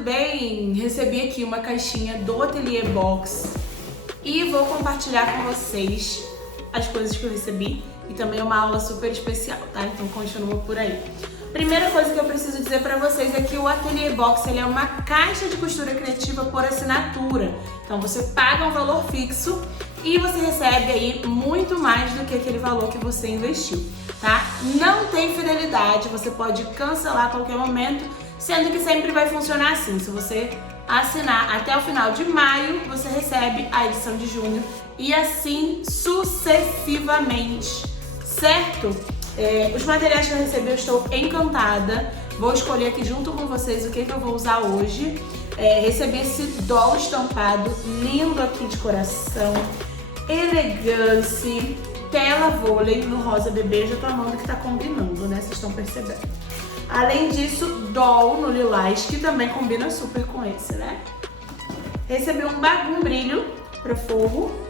bem? Recebi aqui uma caixinha do Ateliê Box e vou compartilhar com vocês as coisas que eu recebi e também uma aula super especial, tá? Então continua por aí. Primeira coisa que eu preciso dizer pra vocês é que o Ateliê Box ele é uma caixa de costura criativa por assinatura. Então você paga um valor fixo e você recebe aí muito mais do que aquele valor que você investiu, tá? Não tem fidelidade, você pode cancelar a qualquer momento, sendo que sempre vai funcionar assim. Se você assinar até o final de maio, você recebe a edição de junho e assim sucessivamente, certo? Os materiais que eu recebi eu estou encantada. Vou escolher aqui junto com vocês o que eu vou usar hoje. Recebi esse doll estampado lindo aqui de coração, elegância, tela vôlei no rosa bebê. Já tô amando que tá combinando, né? Vocês estão percebendo. Além disso, doll no lilás, que também combina super com esse, né? Recebi um bagum brilho para forro.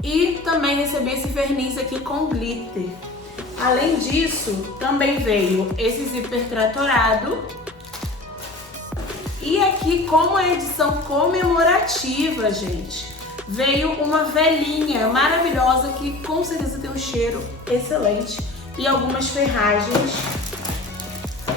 E também recebi esse verniz aqui com glitter. Além disso, também veio esse zíper tratorado. E aqui, como a edição comemorativa, gente, veio uma velinha maravilhosa que com certeza tem um cheiro excelente. E algumas ferragens.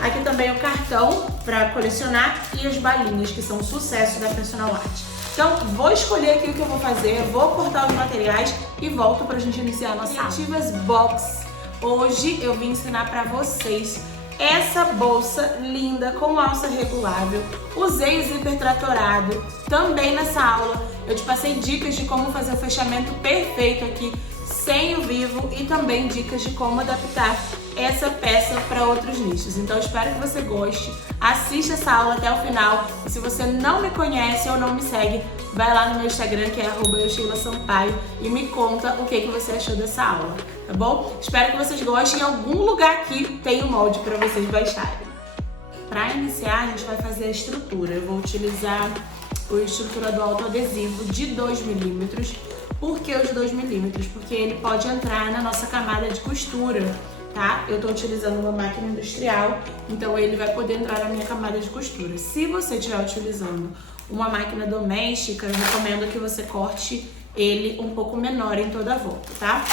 Aqui também o cartão para colecionar e as balinhas, que são um sucesso da Personal Art. Então, vou escolher aqui o que eu vou fazer, vou cortar os materiais e volto pra gente iniciar a nossa Criativas Box. Hoje eu vim ensinar pra vocês essa bolsa linda com alça regulável. Usei o zíper tratorado também nessa aula. Eu te passei dicas de como fazer o fechamento perfeito aqui sem o vivo e também dicas de como adaptar essa peça para outros nichos. Então eu espero que você goste, assista essa aula até o final e se você não me conhece ou não me segue, vai lá no meu Instagram que é @yosheilasampaio e me conta o que você achou dessa aula, tá bom? Espero que vocês gostem. Em algum lugar aqui tem um molde para vocês baixarem. Para iniciar a gente vai fazer a estrutura. Eu vou utilizar o estruturador autoadesivo de 2 milímetros. Por que os 2 milímetros? Porque ele pode entrar na nossa camada de costura, tá? Eu tô utilizando uma máquina industrial, então ele vai poder entrar na minha camada de costura. Se você estiver utilizando uma máquina doméstica, eu recomendo que você corte ele um pouco menor em toda a volta, tá?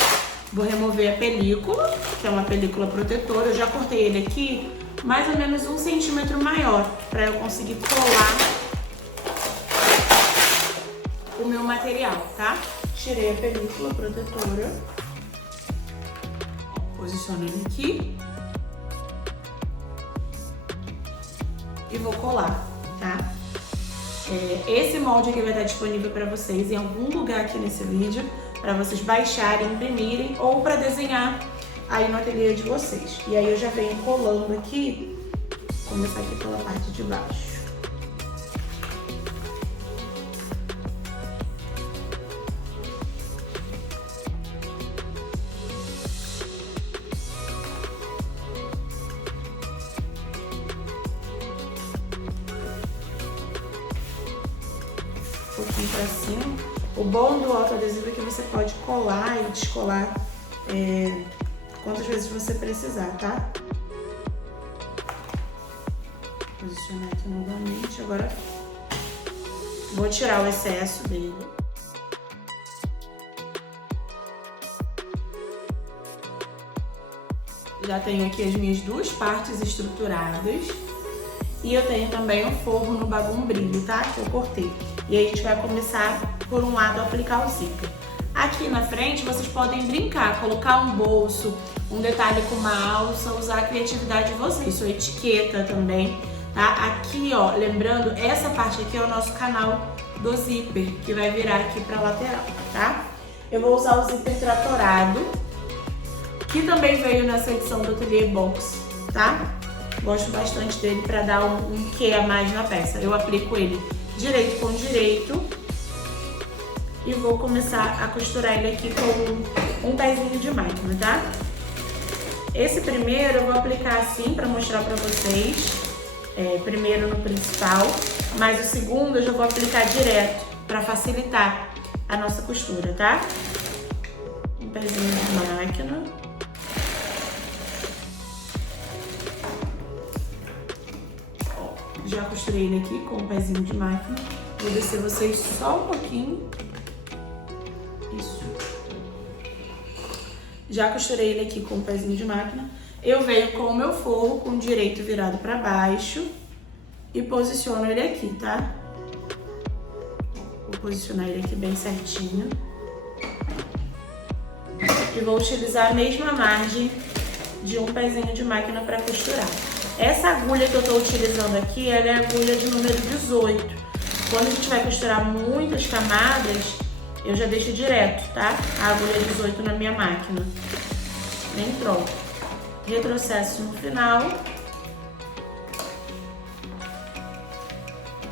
Vou remover a película, que é uma película protetora. Eu já cortei ele aqui mais ou menos 1 centímetro maior, para eu conseguir colar o meu material, tá? Tirei a película protetora, posiciono ele aqui e vou colar, tá? Esse molde aqui vai estar disponível para vocês em algum lugar aqui nesse vídeo, para vocês baixarem, imprimirem ou para desenhar aí no ateliê de vocês. E aí eu já venho colando aqui, vou começar aqui pela parte de baixo. Um pouquinho pra cima. O bom do autoadesivo é que você pode colar e descolar quantas vezes você precisar, tá? Posicionar aqui novamente. Agora vou tirar o excesso dele. Já tenho aqui as minhas duas partes estruturadas. E eu tenho também o forro no bagum brilho, tá? Que eu cortei. E aí a gente vai começar por um lado a aplicar o zíper. Aqui na frente vocês podem brincar, colocar um bolso, um detalhe com uma alça, usar a criatividade de vocês, sua etiqueta também, tá? Aqui, ó, lembrando, essa parte aqui é o nosso canal do zíper, que vai virar aqui pra lateral, tá? Eu vou usar o zíper tratorado, que também veio nessa edição do Ateliê Box, tá? Gosto bastante dele pra dar um quê a mais na peça. Eu aplico ele direito com direito e vou começar a costurar ele aqui com um pezinho de máquina, tá? Esse primeiro eu vou aplicar assim pra mostrar pra vocês, primeiro no principal, mas o segundo eu já vou aplicar direto pra facilitar a nossa costura, tá? Um pezinho de máquina. Já costurei ele aqui com o pezinho de máquina. Vou descer vocês só um pouquinho. Isso. Já costurei ele aqui com o pezinho de máquina. Eu venho com o meu forro com o direito virado para baixo e posiciono ele aqui, tá? Vou posicionar ele aqui bem certinho. E vou utilizar a mesma margem de um pezinho de máquina para costurar. Essa agulha que eu tô utilizando aqui, ela é a agulha de número 18. Quando a gente vai costurar muitas camadas, eu já deixo direto, tá? A agulha 18 na minha máquina. Nem troco. Retrocesso no final.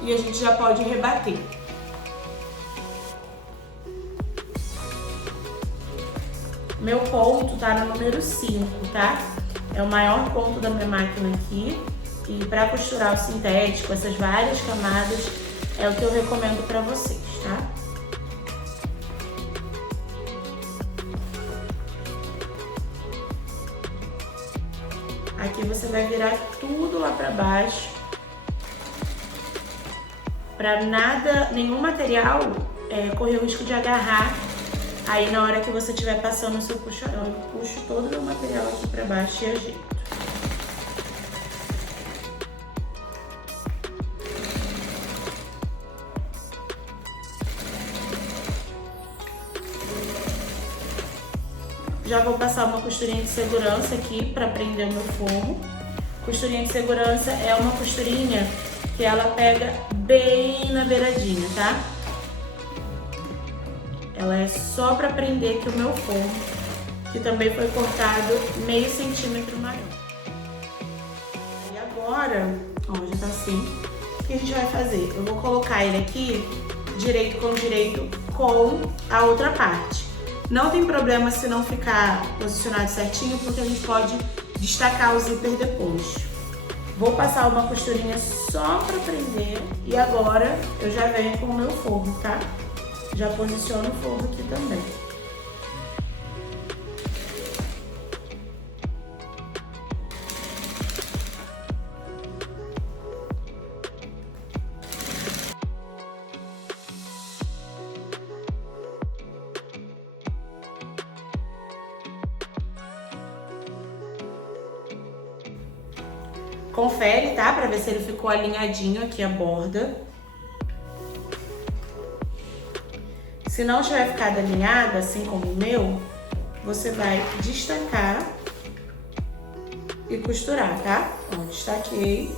E a gente já pode rebater. Meu ponto tá no número 5, tá? É o maior ponto da minha máquina aqui. E para costurar o sintético, essas várias camadas, é o que eu recomendo para vocês, tá? Aqui você vai virar tudo lá para baixo. Para nada, nenhum material correr o risco de agarrar. Aí na hora que você estiver passando o seu puxador, eu puxo todo o meu material aqui para baixo e ajeito. Já vou passar uma costurinha de segurança aqui para prender o meu forro. Costurinha de segurança é uma costurinha que ela pega bem na beiradinha, tá? Ela é só para prender aqui o meu forro, que também foi cortado meio centímetro maior. E agora, ó, já tá assim. O que a gente vai fazer? Eu vou colocar ele aqui, direito com a outra parte. Não tem problema se não ficar posicionado certinho, porque a gente pode destacar o zíper depois. Vou passar uma costurinha só para prender e agora eu já venho com o meu forro, tá? Já posiciono o forro aqui também. Confere, tá? Pra ver se ele ficou alinhadinho aqui a borda. Se não tiver ficado alinhada, assim como o meu, você vai destacar e costurar, tá? Ó, destaquei.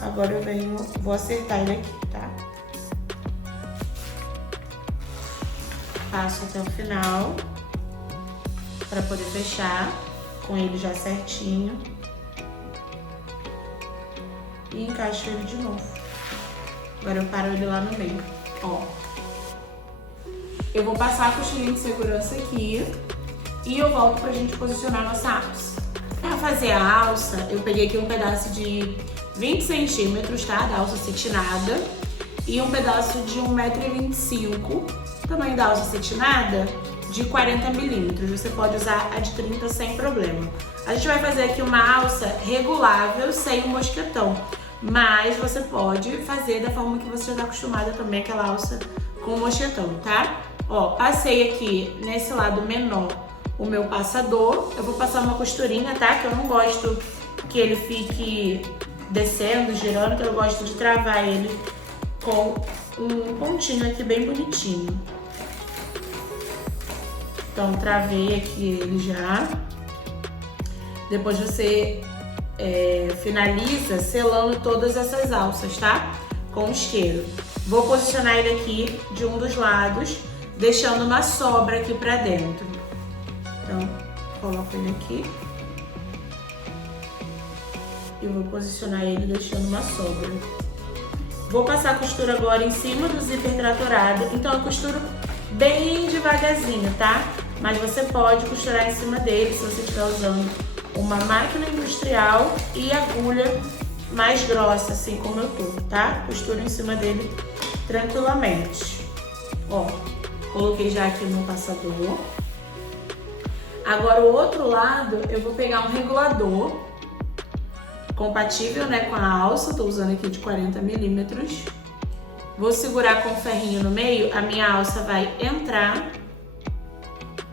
Agora eu venho, vou acertar ele aqui, tá? Passo até o final pra poder fechar com ele já certinho. E encaixo ele de novo. Agora eu paro ele lá no meio, ó. Eu vou passar a costurinha de segurança aqui e eu volto pra gente posicionar nossa alça. Pra fazer a alça, eu peguei aqui um pedaço de 20 centímetros, tá? Da alça cetinada. E um pedaço de 1,25 m, tamanho da alça cetinada, de 40 milímetros. Você pode usar a de 30 sem problema. A gente vai fazer aqui uma alça regulável, sem o mosquetão. Mas você pode fazer da forma que você já está acostumada também, aquela alça com mosquetão, tá? Ó, passei aqui nesse lado menor o meu passador. Eu vou passar uma costurinha, tá? Que eu não gosto que ele fique descendo, girando, que eu gosto de travar ele com um pontinho aqui bem bonitinho. Então, travei aqui ele já. Depois você finaliza selando todas essas alças, tá? Com isqueiro. Vou posicionar ele aqui de um dos lados, deixando uma sobra aqui pra dentro. Então, coloco ele aqui. E vou posicionar ele deixando uma sobra. Vou passar a costura agora em cima do zíper tratorado. Então, eu costuro bem devagarzinho, tá? Mas você pode costurar em cima dele se você estiver usando uma máquina industrial e agulha mais grossa, assim como eu tô, tá? Costuro em cima dele tranquilamente. Ó, coloquei já aqui no passador. Agora o outro lado eu vou pegar um regulador compatível, né, com a alça. Tô usando aqui de 40 milímetros. Vou segurar com o ferrinho no meio, a minha alça vai entrar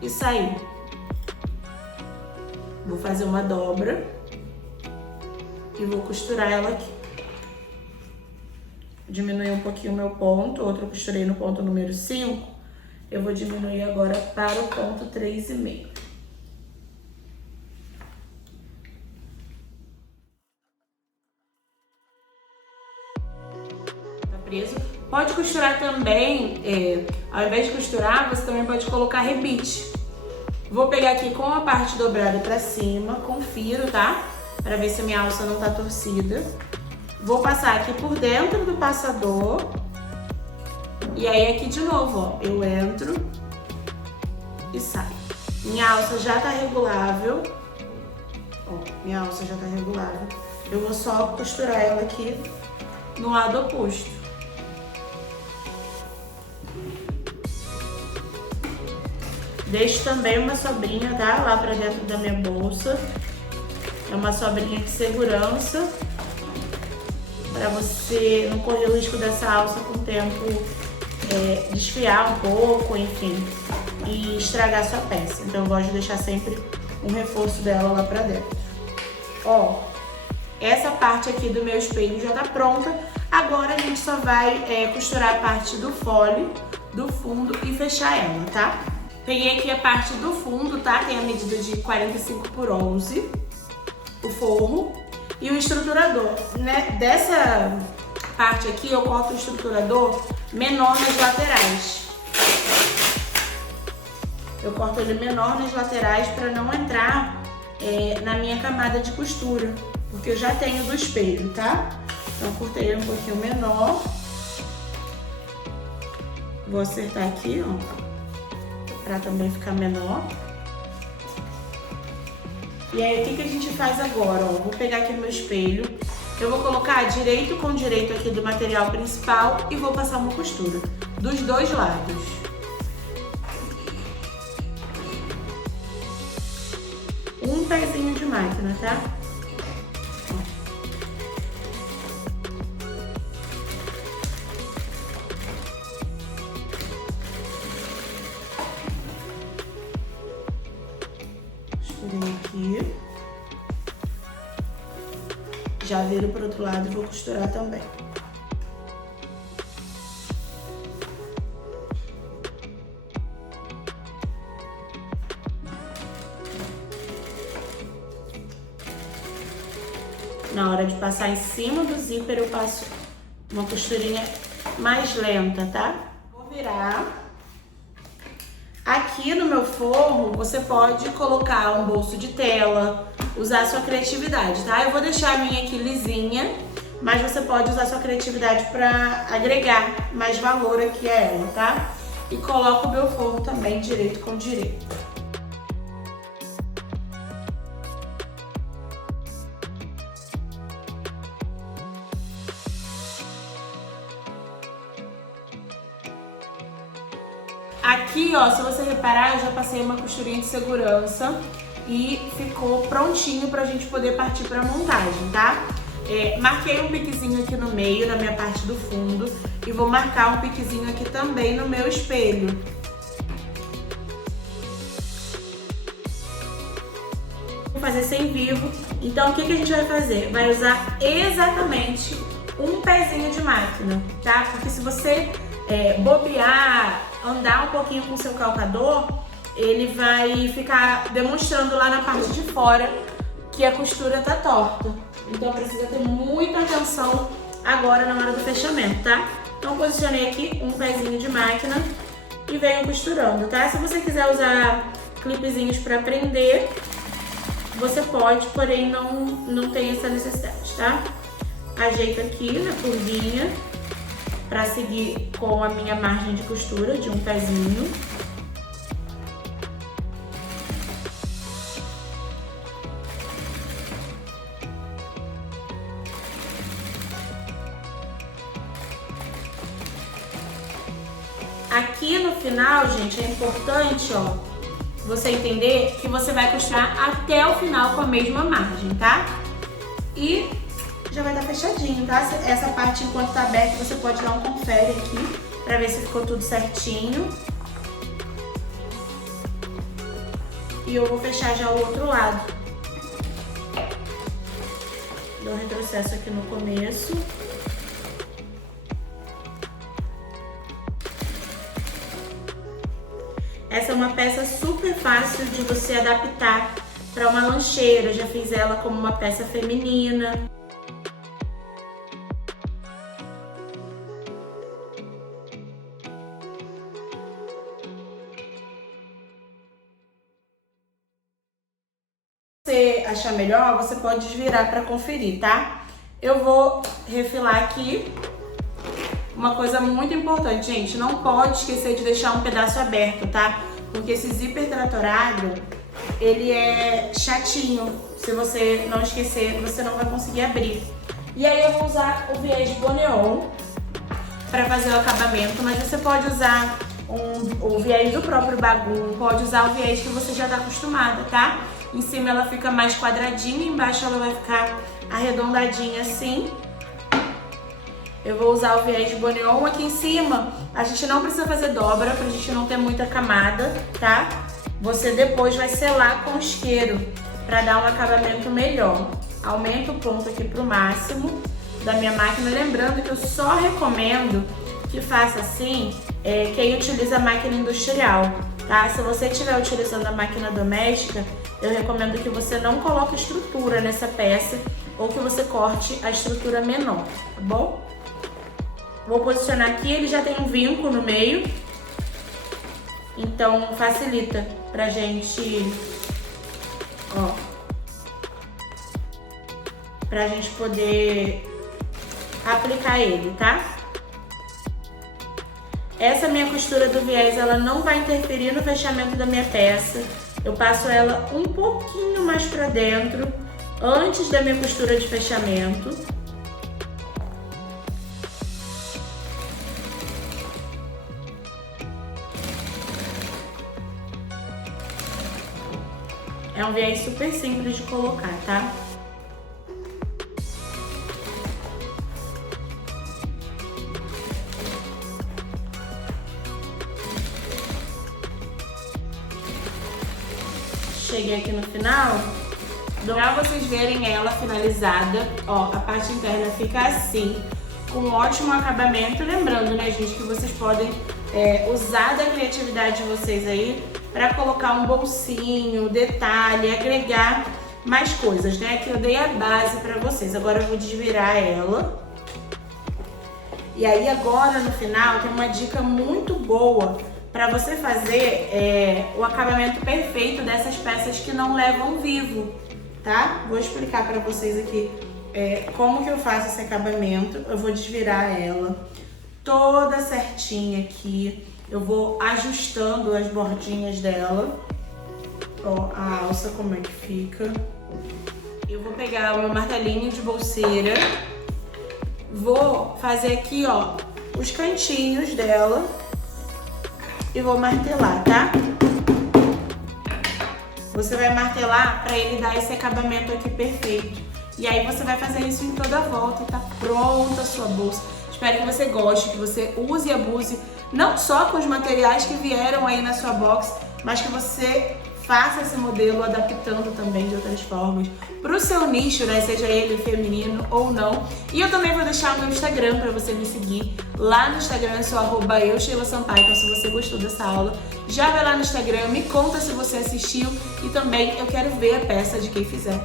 e sair. Vou fazer uma dobra e vou costurar ela aqui. Diminuir um pouquinho o meu ponto, outro eu costurei no ponto número 5. Eu vou diminuir agora para o ponto 3,5. Tá preso? Pode costurar também, ao invés de costurar, você também pode colocar rebite. Vou pegar aqui com a parte dobrada pra cima, confiro, tá? Pra ver se a minha alça não tá torcida. Vou passar aqui por dentro do passador. E aí aqui de novo, ó, eu entro e saio. Minha alça já tá regulável. Ó, minha alça já tá regulável. Eu vou só costurar ela aqui no lado oposto. Deixo também uma sobrinha, tá? Lá pra dentro da minha bolsa. É uma sobrinha de segurança. Pra você não correr o risco dessa alça com o tempo desfiar um pouco, enfim. E estragar sua peça. Então eu gosto de deixar sempre um reforço dela lá pra dentro. Ó, essa parte aqui do meu espelho já tá pronta. Agora a gente só vai costurar a parte do fole, do fundo e fechar ela, tá? Peguei aqui a parte do fundo, tá? Tem a medida de 45 por 11, o forro e o estruturador, né? Dessa parte aqui eu corto o estruturador menor nas laterais. Eu corto ele menor nas laterais para não entrar na minha camada de costura, porque eu já tenho do espelho, tá? Então eu cortei ele um pouquinho menor. Vou acertar aqui, ó, pra também ficar menor. E aí, o que a gente faz agora, ó? Vou pegar aqui o meu espelho, eu vou colocar direito com direito aqui do material principal e vou passar uma costura dos dois lados. Um pezinho de máquina, tá? Aqui. Já viro para o outro lado e vou costurar também. Na hora de passar em cima do zíper, eu passo uma costurinha mais lenta, tá? Vou virar. Aqui no meu forro, você pode colocar um bolso de tela, usar a sua criatividade, tá? Eu vou deixar a minha aqui lisinha, mas você pode usar a sua criatividade para agregar mais valor aqui a ela, tá? E coloco o meu forro também direito com direito. Aqui, ó, se você reparar, eu já passei uma costurinha de segurança e ficou prontinho pra gente poder partir pra montagem, tá? Marquei um piquezinho aqui no meio, na minha parte do fundo, e vou marcar um piquezinho aqui também no meu espelho. Vou fazer sem vivo, então o que a gente vai fazer? Vai usar exatamente um pezinho de máquina, tá? Porque se você bobear, andar um pouquinho com o seu calcador, ele vai ficar demonstrando lá na parte de fora que a costura tá torta. Então precisa ter muita atenção agora na hora do fechamento, tá? Então posicionei aqui um pezinho de máquina e venho costurando, tá? Se você quiser usar clipezinhos para prender, você pode, porém não tem essa necessidade, tá? Ajeito aqui na curvinha para seguir com a minha margem de costura de um pezinho. Aqui no final, gente, é importante, ó, você entender que você vai costurar até o final com a mesma margem, tá? e já vai estar fechadinho, tá? Essa parte, enquanto tá aberta, você pode dar um confere aqui pra ver se ficou tudo certinho. E eu vou fechar já o outro lado. Dou um retrocesso aqui no começo. Essa é uma peça super fácil de você adaptar para uma lancheira. Eu já fiz ela como uma peça feminina. Se você achar melhor, você pode desvirar para conferir, tá? Eu vou refilar aqui. Uma coisa muito importante, gente, não pode esquecer de deixar um pedaço aberto, tá? Porque esse zíper tratorado, ele é chatinho. Se você não esquecer, você não vai conseguir abrir. E aí eu vou usar o viés Boneon para fazer o acabamento, mas você pode usar o viés do próprio Bagum, pode usar o viés que você já está acostumada, tá? Em cima ela fica mais quadradinha, embaixo ela vai ficar arredondadinha assim. Eu vou usar o viés Boneon. Aqui em cima, a gente não precisa fazer dobra pra gente não ter muita camada, tá? Você depois vai selar com isqueiro pra dar um acabamento melhor. Aumenta o ponto aqui pro máximo da minha máquina. Lembrando que eu só recomendo que faça assim quem utiliza a máquina industrial, tá? Se você estiver utilizando a máquina doméstica, eu recomendo que você não coloque estrutura nessa peça ou que você corte a estrutura menor, tá bom? Vou posicionar aqui, ele já tem um vinco no meio, então facilita pra gente, ó, pra gente poder aplicar ele, tá? Essa minha costura do viés, ela não vai interferir no fechamento da minha peça. Eu passo ela um pouquinho mais pra dentro, antes da minha costura de fechamento. É um viés super simples de colocar, tá? Cheguei aqui no final. Pra vocês verem ela finalizada, ó, a parte interna fica assim, com um ótimo acabamento. Lembrando, né, gente, que vocês podem usar da criatividade de vocês aí para colocar um bolsinho, detalhe, agregar mais coisas, né? Aqui eu dei a base para vocês. Agora eu vou desvirar ela. E aí agora no final tem uma dica muito boa para você fazer o acabamento perfeito dessas peças que não levam vivo, tá? Vou explicar para vocês aqui como que eu faço esse acabamento. Eu vou desvirar ela toda certinha aqui. Eu vou ajustando as bordinhas dela. Ó, a alça como é que fica. Eu vou pegar o meu martelinho de bolseira. Vou fazer aqui, ó, os cantinhos dela. E vou martelar, tá? Você vai martelar pra ele dar esse acabamento aqui perfeito. E aí você vai fazer isso em toda a volta e tá pronta a sua bolsa. Espero que você goste, que você use e abuse, não só com os materiais que vieram aí na sua box, mas que você faça esse modelo adaptando também de outras formas para o seu nicho, né? Seja ele feminino ou não. E eu também vou deixar o meu Instagram para você me seguir. Lá no Instagram eu sou @eu_sheila_sampaio. Então se você gostou dessa aula, já vai lá no Instagram, me conta se você assistiu e também eu quero ver a peça de quem fizer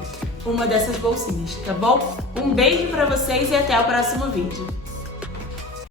uma dessas bolsinhas, tá bom? Um beijo para vocês e até o próximo vídeo.